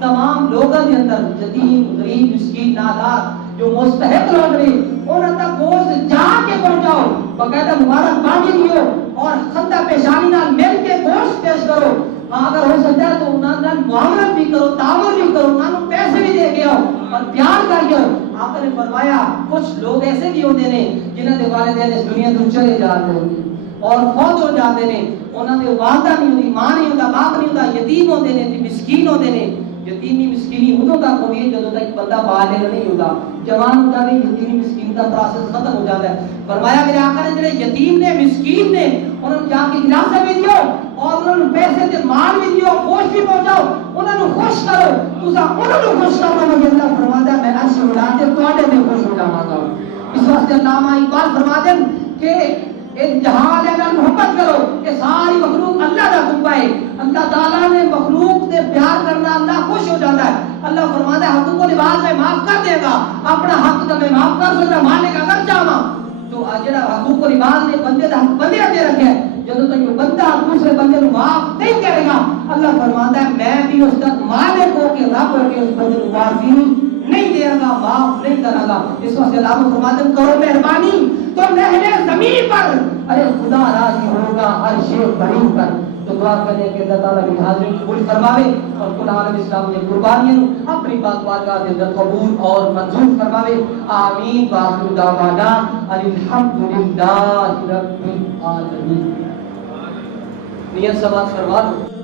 تمام لوگوں کے اندر یتیم غریب مسکین نادار جو مستحق لوگ ہیں انہاں تک گوشت جا کے پہنچاؤ باقاعدہ مبارکبادی دیو اور خندہ پیشانی نال مل کے گوشت پیش کرو اگر ہو سکتا ہے تو انہاں نال معاملت بھی کرو تعاون بھی کرو انہاں پیسے بھی دے کے آؤ اور پیار کر کے آپ نے فرمایا کچھ لوگ ایسے بھی ہوتے ہیں جنہاں دے والدین اس دنیا تو چلے جاتے ہیں اور فوت ہو جاتے ہیں انہاں دے والدہ نہیں ہوندی ماں نہیں ہوندا باپ نہیں ہوندا یتیم ہوندے نے تے مسکین ہوندے نے یتیمی مسکینی ادوں تک ہوئی ہے جدوں تک بندہ بالغ نہیں ہوتا جوان ہوتا بھی یتیمی مسکین کا پروسیس ختم ہو جاتا ہے فرمایا میرے آقا نے جڑے یتیم نے مسکین نے انہاں نوں جا کے دلاسا بھی دیو اور انہاں نوں پیسے تے مال بھی دیو گوشت بھی پہنچاؤ انہاں نوں خوش کرو تساں انہاں نوں خوش کرنا مگر اللہ فرماتا ہے میں عرش اڑا کے تواڈے تے خوش ہو جاواں گا اس واسطے علامہ اقبال فرماتے ہیں کہ انتہال ہے محبت کرو کہ ساری مخلوق اللہ دا حکم ہے. اللہ تعالیٰ نے مخلوق سے پیار کرنا اللہ خوش ہو جاتا ہے. اللہ فرماتا ہے حقوق و لباس میں معاف کر دے گا, اپنا حق تو میں معاف کر سکتا ماننے کا اگر چاہاں تو جڑا حقوق و لباس نے بندے دا حق بندے دے رکھے ہے, جب تک یہ بندہ دوسرے بندے کو معاف نہیں کرے گا اللہ فرماتا ہے میں بھی اس کا مالک ہو کے رب ہو کے اس بندے کو معافی نہیں دے گا, معاف نہیں کرے گا. اس واسطے اللہ فرماتے ہیں کرو مہربانی تو لہرے زمین پر ارے خدا راضی ہوگا عرش کریم پر. تو دعا کرنے کے اللہ تعالیٰ کی حاضری قبول فرماوے اور کل عالم اسلام نے قربانیاں اپنی پاک بارگاہ کے اندر قبول اور منظور فرماوے. آمین. وآخر دعوانا الحمدللہ رب العالمین. نیت سماعت فرما لو.